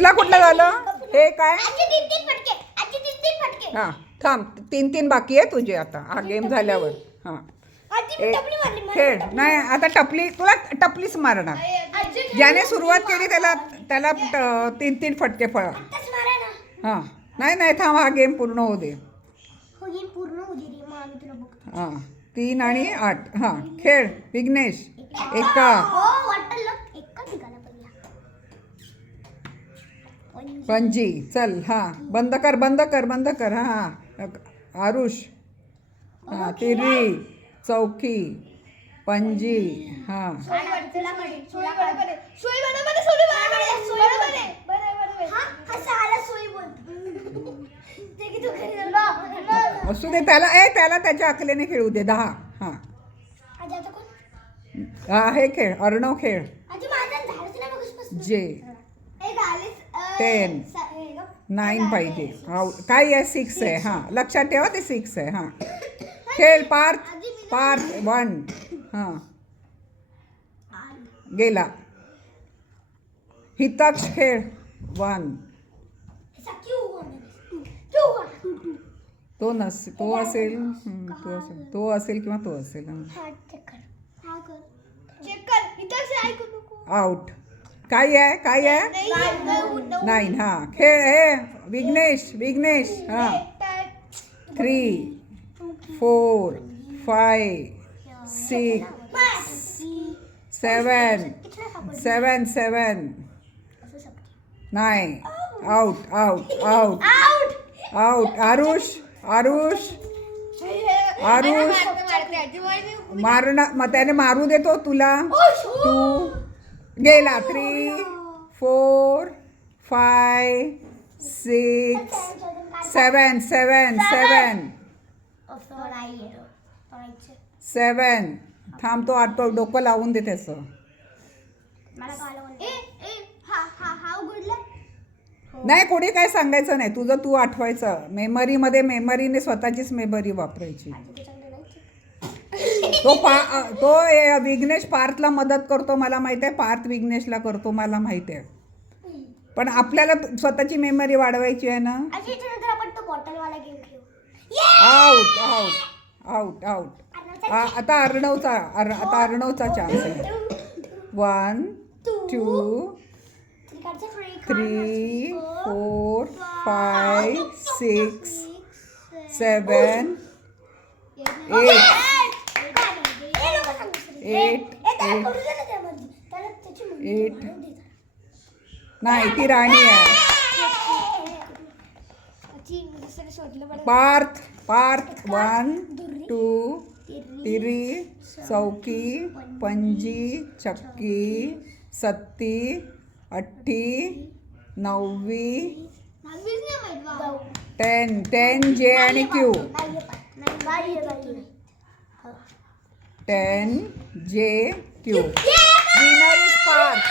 तुला कुठलं झालं हे काय आजी तीन फटके आजी तीन फटके हां थांब 3 बाकी आहे तुझे आता हा गेम झाल्यावर हां आजी मी टपली मारली खेळ नाही आता टपली तुला टपलीच मारणार आजी ज्याने सुरुवात केली त्याला त्याला 3 फटके फळ आताच मारा ना हां नाही थांब हा गेम पूर्ण होऊ दे हो गेम पूर्ण होऊ दे रे मग आम्ही तुला बघतो हां 3 आणि 8 हां खेळ विघ्नेश एका हो वाटलं लक एका निघाला पहिला पंजी चल हां बंद कर हां आरुष हां तिरी चौकी पंजी हां तुला कडे सोई बरोबर आहे सोई बरोबर आहे सोई बरोबर आहे बरोबर हा असा आला सोई बोलतो ते की तू घरी जाऊ असू दे त्याला त्याच्या अकलेने खेळू दे 10 हां आजी आता कोण हा हे खेळ अर्णव खेळ आजी माझं झालंच नाही बघूस जे ए झालीस 10 9 पाहिजे काय आहे 6 आहे हां लक्षात ठेवा ते 6 आहे हां खेळ पार्थ 1 हां गेला हिताक्ष खेळ 1 तो असेल तो असेल किंवा तो असेल आउट काय आहे 9 हां खेळ हे विघ्नेश हां 3 4 5 6 7 9 आउट आरुष मारणार त्याने मारू देतो तुला 2 गेला 3 4 5 6 7 थांब तो डोकं लावून दे त्याचं नाही कोणी काय सांगायचं नाही तुझं तू आठवायचं मेमरीने स्वतःचीच मेमरी वापरायची तो विघ्नेश पार्थला मदत करतो मला माहिती आहे पार्थ विघ्नेशला करतो मला माहिती आहे पण आपल्याला स्वतःची मेमरी वाढवायची आहे ना आउट आता अर्णवचा चान्स आहे 1 2 3 4 5 6 7 8 नाही ती राणी आहे पार्थ 1 2 तिरी चौकी पंजी चक्की सत्ती अठ्ठी 9 10 जे आणि क्यू 10 जे क्यू विनर इज पार्थ